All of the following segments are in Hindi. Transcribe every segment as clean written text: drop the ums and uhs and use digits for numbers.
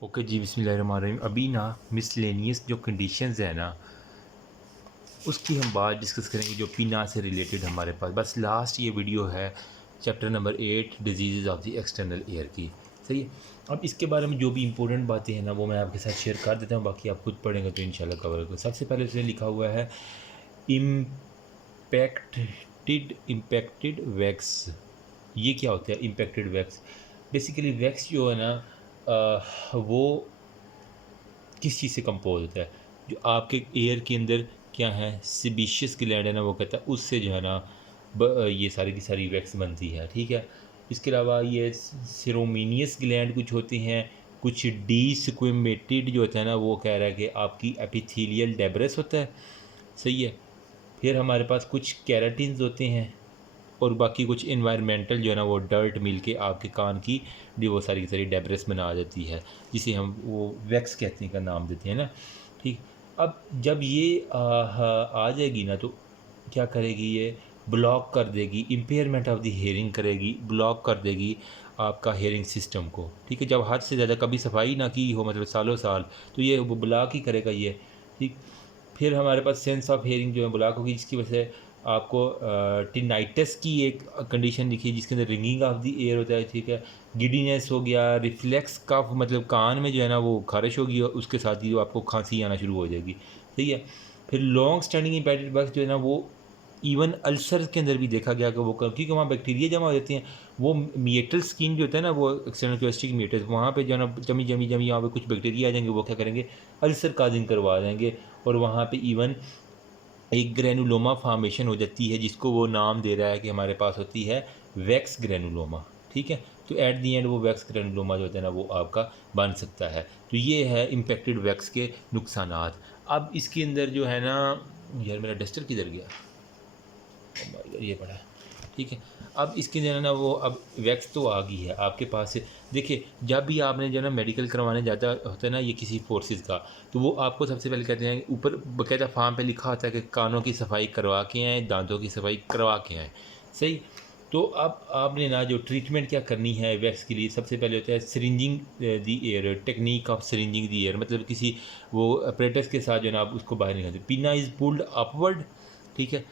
ओके जी, बिस्मिल्लाहिर्रहमानिर्रहीम। अभी ना मिसलेनियस जो कंडीशंस है ना, उसकी हम बात डिस्कस करेंगे जो पीना से रिलेटेड हमारे पास। बस लास्ट ये वीडियो है chapter number 8 disease of the external air की। सही है। अब इसके बारे में जो भी इंपॉर्टेंट बातें हैं ना वो मैं आपके साथ शेयर कर देता हूँ, बाकी आप खुद पढ़ेंगे तो इंशाल्लाह कवर करेंगे। सबसे पहले उसने लिखा हुआ है इम्पैक्टेड वैक्स। ये क्या होता है इम्पैक्टेड वैक्स? बेसिकली वैक्स जो है ना, वो किस चीज़ से कंपोज होता है? जो आपके एयर के अंदर क्या है, सेबेशियस ग्लैंड है ना, वो कहता है उससे जो है ना ये सारी की सारी वैक्स बनती है। ठीक है। इसके अलावा ये सिरोमिनियस ग्लैंड कुछ होती हैं, कुछ डी स्क्विमेटेड जो होता है ना, वो कह रहा है कि आपकी एपिथेलियल डेब्रस होता है। सही है। फिर हमारे पास कुछ कैराटिन्स होते हैं और बाकी कुछ इन्वायरमेंटल जो है ना वो डर्ट मिल के आपके कान की भी वो सारी की सारी डेब्रिस बना देती है, जिसे हम वो वैक्स कहते हैं का नाम देते हैं ना। ठीक। अब जब ये आ जाएगी ना तो क्या करेगी, ये ब्लॉक कर देगी, इम्पेयरमेंट ऑफ द हेयरिंग करेगी, ब्लॉक कर देगी आपका हेयरिंग सिस्टम को। ठीक है। जब हद से ज़्यादा कभी सफाई ना की हो, मतलब सालों साल, तो ये वो ब्लॉक ही करेगा ये। ठीक। फिर हमारे पास सेंस ऑफ हेयरिंग जो है ब्लॉक होगी, जिसकी वजह से आपको टिनाइटस की एक कंडीशन दिखी जिसके अंदर रिंगिंग ऑफ द एयर होता है। ठीक है। गिडीनेस हो गया, रिफ्लेक्स कफ, मतलब कान में जो है ना वो खारिश होगी और उसके साथ ही आपको खांसी आना शुरू हो जाएगी। सही है। फिर लॉन्ग स्टैंडिंग इम्पेक्टेड बग्स जो है ना वो इवन अल्सर के अंदर भी देखा गया कि वो क्योंकि वहाँ बैक्टीरिया जमा हो जाती हैं, वो मिएटल स्किन जो होता है ना, वो एक्सटर्नल मिएटल, वहाँ पे जो है ना जमी जमी जमी यहाँ पे कुछ बैक्टीरिया आ जाएंगे, वो क्या करेंगे, अल्सर काजिंग करवा देंगे। और वहाँ पे इवन एक ग्रेनुलोमा फॉर्मेशन हो जाती है, जिसको वो नाम दे रहा है कि हमारे पास होती है वैक्स ग्रेनुलोमा। ठीक है। तो एट दी एंड वो वैक्स ग्रेनुलोमा जो होता है ना वो आपका बन सकता है। तो ये है इम्पेक्टेड वैक्स के नुकसानात। अब इसके अंदर जो है ना, यार मेरा डस्टर किधर गया, ये पड़ा है। ठीक है। अब इसके जो है ना वो अब वैक्स तो आ गई है आपके पास से। देखिए, जब भी आपने जो है ना मेडिकल करवाने जाता होता है ना ये किसी फोर्सेस का, तो वो आपको सबसे पहले कहते हैं, ऊपर बाकायदा फार्म पे लिखा होता है कि कानों की सफाई करवा के आएँ, दांतों की सफाई करवा के आएँ। सही। तो अब आपने ना जो ट्रीटमेंट क्या करनी है वैक्स के लिए, सबसे पहले होता है syringing the air, technique of syringing the air, मतलब किसी वो अपरेटस के साथ जो है ना आप उसको बाहर निकालते। पीना इज़ पुल्ड अपवर्ड। ठीक है।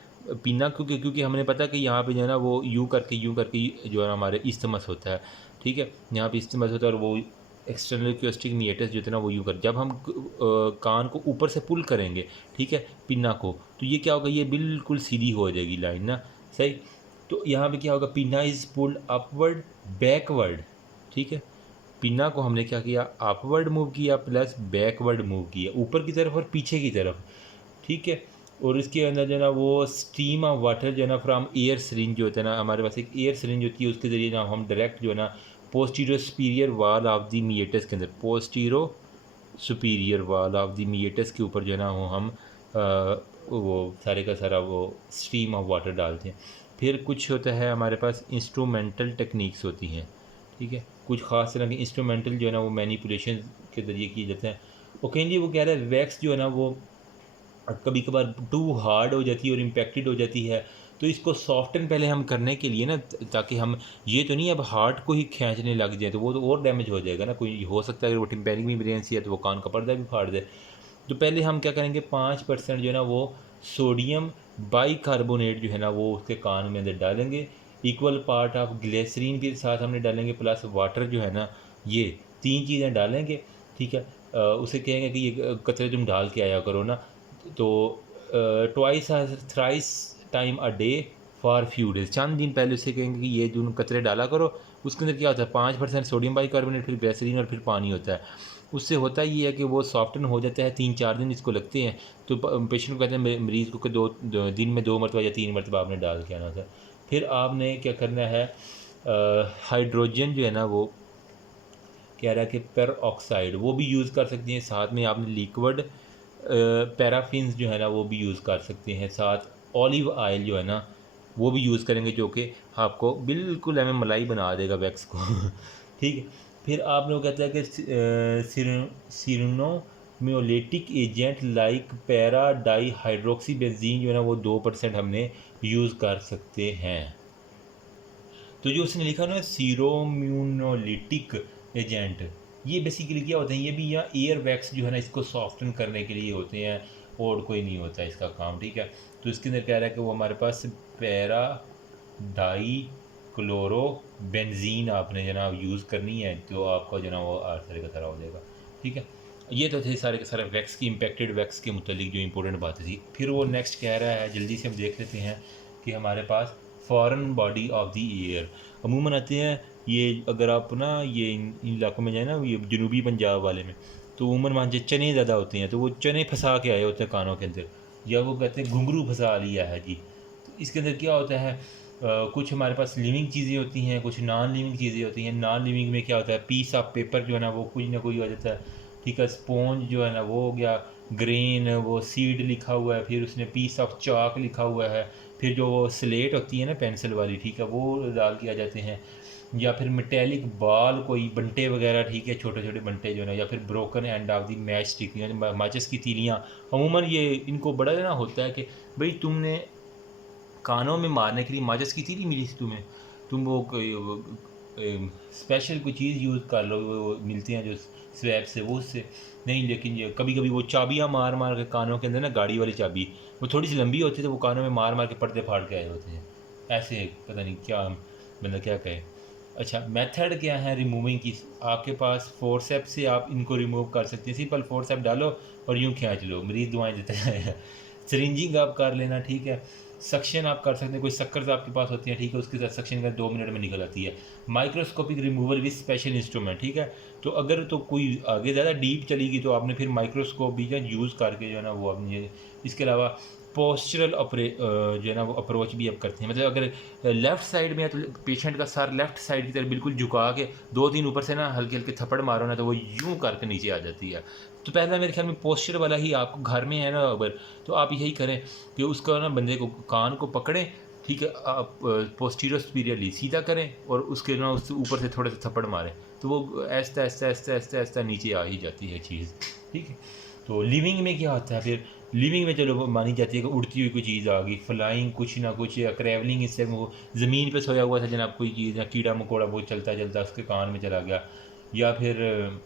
पीना क्योंकि क्योंकि हमने पता कि यहाँ पे जो है ना वो यूँ करके जो है ना हमारे इस्टमस होता है। ठीक है। यहाँ पे इस्टमस होता है और वो एक्सटर्नल एक्यूस्टिक मीएटस जो है ना वो यूँ कर, जब हम कान को ऊपर से पुल करेंगे, ठीक है, पिन्ना को, तो ये क्या होगा, ये बिल्कुल सीधी हो जाएगी लाइन ना। सही। तो यहाँ पे क्या होगा, pinna is pulled upward backward. ठीक है। पिन्ना को हमने क्या किया, अपवर्ड मूव किया प्लस बैकवर्ड मूव किया, ऊपर की तरफ और पीछे की तरफ। ठीक है। और इसके अंदर जो है ना वो स्टीम ऑफ वाटर जो है ना फ्राम एयर सिरिंज जो होता है ना, हमारे पास एक एयर सिरिंज होती है, उसके ज़रिए ना हम डायरेक्ट जो है ना posterior superior wall of the meatus के अंदर, postero superior wall of the meatus के ऊपर जो है ना वो हम वो सारे का सारा वो स्टीम ऑफ वाटर डालते हैं। फिर कुछ होता है हमारे पास इंस्ट्रूमेंटल टेक्निक्स होती हैं। ठीक है। कुछ ख़ास तरह के इंस्ट्रूमेंटल जो है ना वो मैनिपुलेशन के ज़रिए किए जाते हैं। ओकेनली वो कह रहा है वैक्स जो है ना वो कभी कभार टू हार्ड हो जाती है और इम्पैक्टेड हो जाती है, तो इसको सॉफ्टन पहले हम करने के लिए ना, ताकि हम ये तो नहीं अब हार्ट को ही खींचने लग जाए, तो वो तो और डैमेज हो जाएगा ना, कोई हो सकता है अगर वो टिम्पेनिक इमरजेंसी है तो वो कान का पर्दा भी फाड़ दे। तो पहले हम क्या करेंगे, 5% जो है ना वो सोडियम बाइकार्बोनेट जो है ना वो उसके कान में अंदर डालेंगे, इक्वल पार्ट ऑफ ग्लिसरीन भी साथ हमने डालेंगे, प्लस वाटर जो है ना, ये 3 चीज़ें डालेंगे। ठीक है। उसे कहेंगे कि ये कचरे तुम डाल के आया करो ना, तो twice thrice time a day for few days, चंद दिन पहले उसे कहेंगे कि ये जो कचरे डाला करो। उसके अंदर क्या होता है, 5% सोडियम बाइकार्बोनेट, फिर ग्लिसरीन और फिर पानी होता है। उससे होता ये है कि वो सॉफ्टन हो जाता है, 3-4 दिन इसको लगते हैं। तो पेशेंट को कहते हैं मरीज़ को कि दिन में 2 मरतबा या 3 मरतबा आपने डाल के आना था। फिर आपने क्या करना है, हाइड्रोजन जो है ना वो कह रहा है कि पर ऑक्साइड वो भी यूज़ कर सकती हैं, साथ में आपने लिक्विड पैराफिन्स जो है ना वो भी यूज़ कर सकते हैं, साथ ऑलिव ऑयल जो है ना वो भी यूज़ करेंगे, जो कि आपको बिल्कुल हमें मलाई बना देगा वैक्स को। ठीक है। फिर आप लोग कहते हैं कि ceruminolytic agent like para di hydroxy benzene जो है ना वो 2% हमने यूज़ कर सकते हैं। तो जो उसने लिखा ना सीरोम्यूनोलिटिक एजेंट, ये बेसिकली क्या होते हैं, ये भी यहाँ एयर वैक्स जो है ना इसको सॉफ्टन करने के लिए होते हैं, और कोई नहीं होता इसका काम, ठीक है। तो इसके अंदर कह रहा है कि वो हमारे पास पैरा डाई क्लोरो बेंजीन आपने जनाब यूज़ करनी है, तो आपका जो ना वो आर्थर का तरह हो जाएगा, ठीक है। ये तो थे सारे के सारे वैक्स की, इम्पैक्टेड वैक्स के मुतालिक जो इंपॉर्टेंट बातें थी। फिर वो नेक्स्ट कह रहा है, जल्दी से हम देख लेते हैं कि हमारे पास foreign body of the ear अमूमन आते हैं। ये अगर आप ना ये इन इलाकों में जाए ना, ये जनूबी पंजाब वाले में, तो उमन वहाँ जो चने ज़्यादा होते हैं, तो वो चने फंसा के आए होते हैं कानों के अंदर, या वो कहते हैं घुंघरू फंसा लिया है जी। तो इसके अंदर क्या होता है, कुछ हमारे पास लिविंग चीज़ें होती हैं, कुछ नॉन लिविंग चीज़ें होती हैं। नॉन लिविंग में क्या होता है, पीस ऑफ पेपर जो है ना वो कुछ ना कोई हो जाता है, ठीक है। स्पॉन्ज जो है ना वो हो गया, ग्रेन वो सीड लिखा हुआ है, फिर उसने पीस ऑफ चाक लिखा हुआ है, फिर जो वो स्लेट होती है ना पेंसिल वाली, ठीक है, वो डाल के आ जाते हैं। या फिर मेटेलिक बॉल कोई बंटे वगैरह, ठीक है, छोटे छोटे बंटे जो है ना, या फिर broken end of the match stick यानी माचिस की तीलियाँ। अमूमन ये इनको बड़ा ना होता है कि भाई तुमने कानों में मारने के लिए माचिस की तीली मिली थी तुम्हें, तुम वो कोई स्पेशल कोई चीज़ यूज़ कर लो, वो मिलती हैं जो स्वैप से, वो उससे नहीं। लेकिन ये कभी कभी वो चाबियाँ मार मार के कानों के अंदर ना, गाड़ी वाली चाबी वो थोड़ी सी लंबी होती है, तो वो कानों में मार मार के पर्दे फाड़ के आए होते हैं। ऐसे पता नहीं क्या बंदा क्या कहे। अच्छा, मेथड क्या है रिमूविंग की, आपके पास फोर्सेप से आप इनको रिमूव कर सकते हैं। सिंपल फोर्सेप डालो और यूँ खींच लो, मरीज़ दुआएं देता है। सिरिंजिंग आप कर लेना, ठीक है। सक्शन आप कर सकते हैं, कोई शक्कर आपके पास होती है, ठीक है, उसके साथ सक्शन कर 2 मिनट में निकल आती है। Microscopic removal with special instrument, ठीक है। तो अगर तो कोई आगे ज़्यादा डीप चलेगी तो आपने फिर माइक्रोस्कोप भी जो यूज़ करके जो है ना वो अपनी, इसके अलावा पोस्चरल जो है ना वो अप्रोच भी अब करते हैं। मतलब अगर लेफ़्ट साइड में है तो पेशेंट का सर लेफ़्ट साइड की तरफ बिल्कुल झुका के 2-3 ऊपर से ना हल्के हल्के थप्पड़ मारो ना, तो वो यूँ करके नीचे आ जाती है। तो पहला मेरे ख्याल में पोस्चर वाला ही आपको घर में है ना अगर, तो आप यही करें कि उसका ना बंदे को कान को पकड़ें, ठीक है, आप पोस्टीरियर सुपीरियरली सीधा करें और उसके ना उससे ऊपर से थोड़े से थप्पड़ मारें, तो वो ऐसा ऐसा ऐसा ऐसा ऐसा नीचे आ ही जाती है चीज़, ठीक है। तो लिविंग में क्या होता है फिर, लिविंग में चलो वो मानी जाती है कि उड़ती हुई कोई चीज़ आ गई, फ्लाइंग कुछ ना कुछ, या ट्रैवलिंग, इससे वो ज़मीन पे सोया हुआ था जनाब कोई चीज़, या कीड़ा मकोड़ा वो चलता चलता उसके कान में चला गया। या फिर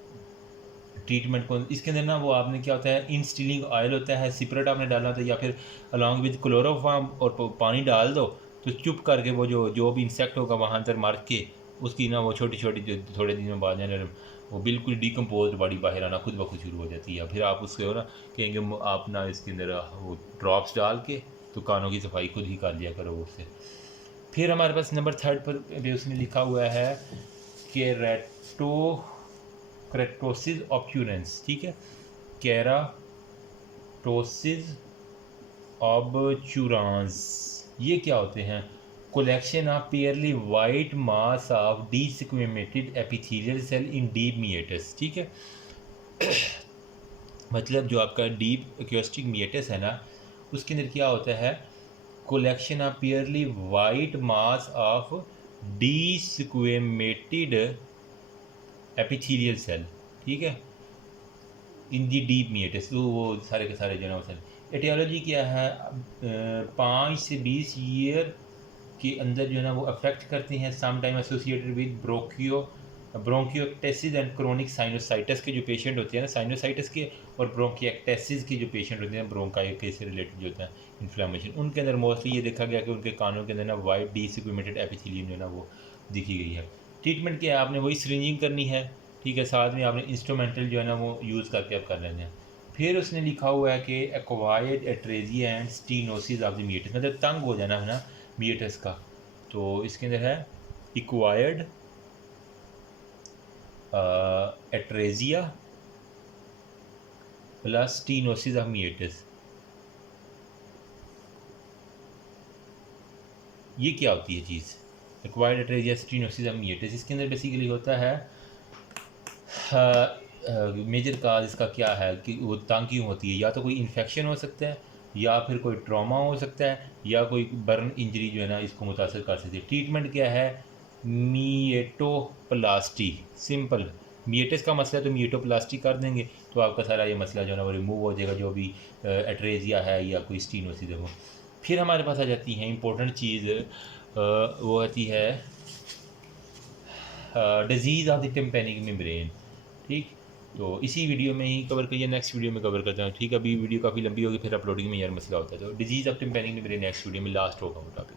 ट्रीटमेंट को इसके अंदर ना वो आपने क्या होता है, इंस्टिलिंग ऑयल होता है, सिपरेट आपने डालना होता है, या फिर अलॉन्ग विद क्लोरोफॉर्म और पानी डाल दो, तो चुप करके वो जो भी इंसेक्ट होगा वहाँ अंदर मार के उसकी ना वो छोटी छोटी जो थोड़े दिनों बाद जाने वो बिल्कुल डिकम्पोज बॉडी बाहर आना खुद ब खुद शुरू हो जाती है। फिर आप उसके हो ना कहेंगे आप ना इसके अंदर वो ड्रॉप्स डाल के तो कानों की सफाई खुद ही कर लिया करो उससे। फिर हमारे पास नंबर 3 पर भी उसने लिखा हुआ है कि कैराटोसिस ऑब्ट्यूरेंस, ठीक है, कैराटोसिस ऑब्ट्यूरेंस, ये क्या होते हैं, collection of pearly white mass of desquamated epithelial cell in deep meatus, ठीक है। मतलब जो आपका डीप एक्वेस्टिक मिएटस है ना, उसके अंदर क्या होता है, collection of pearly white mass of desquamated epithelial cell, ठीक है, इन दी डीप मिएटस, तो वो सारे के सारे जो है एटियोलॉजी क्या है, 5 से 20 ईयर के अंदर जो है ना वो अफेक्ट करती हैं, some time associated with bronchiectasis and chronic sinusitis के जो पेशेंट होते हैं ना, साइनोसाइटिस के और ब्रोंकियोक्टेसिस के जो पेशेंट होते हैं ब्रोंकाई से रिलेटेड जो होता है इन्फ्लामेशन, उनके अंदर मोस्टली ये देखा गया कि उनके कानों के अंदर ना वाइट डीसिक्वेमेटेड एपिथेलियम जो है ना वो दिखी गई है। ट्रीटमेंट क्या है, आपने वही सिरिंजिंग करनी है, ठीक है, साथ में आपने इंस्ट्रूमेंटल जो है ना वो यूज़ करके आप कर लेते हैं। फिर उसने लिखा हुआ है कि acquired atresia and stenosis of the meatus, मतलब तंग हो जाना है ना मिएटस का, तो इसके अंदर है acquired atresia plus stenosis of meatus. ये क्या होती है चीज़, acquired atresia stenosis of meatus, इसके अंदर बेसिकली होता है मेजर काज इसका क्या है कि वो तंग क्यों होती है, या तो कोई इन्फेक्शन हो सकता है, या फिर कोई ट्रॉमा हो सकता है, या कोई बर्न इंजरी जो है ना इसको मुतासर कर सकती है। ट्रीटमेंट क्या है, मिएटोप्लास्टी, सिंपल, मिएटस का मसला है तो मिएटोप्लास्टी कर देंगे तो आपका सारा ये मसला जो है ना वो रिमूव हो जाएगा, जो भी एट्रेजिया है या कोई स्टीनोसिस है वो। फिर हमारे पास आ जाती है इंपॉर्टेंट चीज़, वो आती है disease of the tympanic membrane, ठीक। तो इसी वीडियो में ही कवर करिए, नेक्स्ट वीडियो में कवर करता हूँ, ठीक है। अभी वीडियो काफ़ी लंबी होगी, फिर अपलोडिंग में यार मसला होता है। तो डिजीज़ ऑफ टिम्पैनिक में मेरे नेक्स्ट वीडियो में लास्ट होगा वो टॉपिक।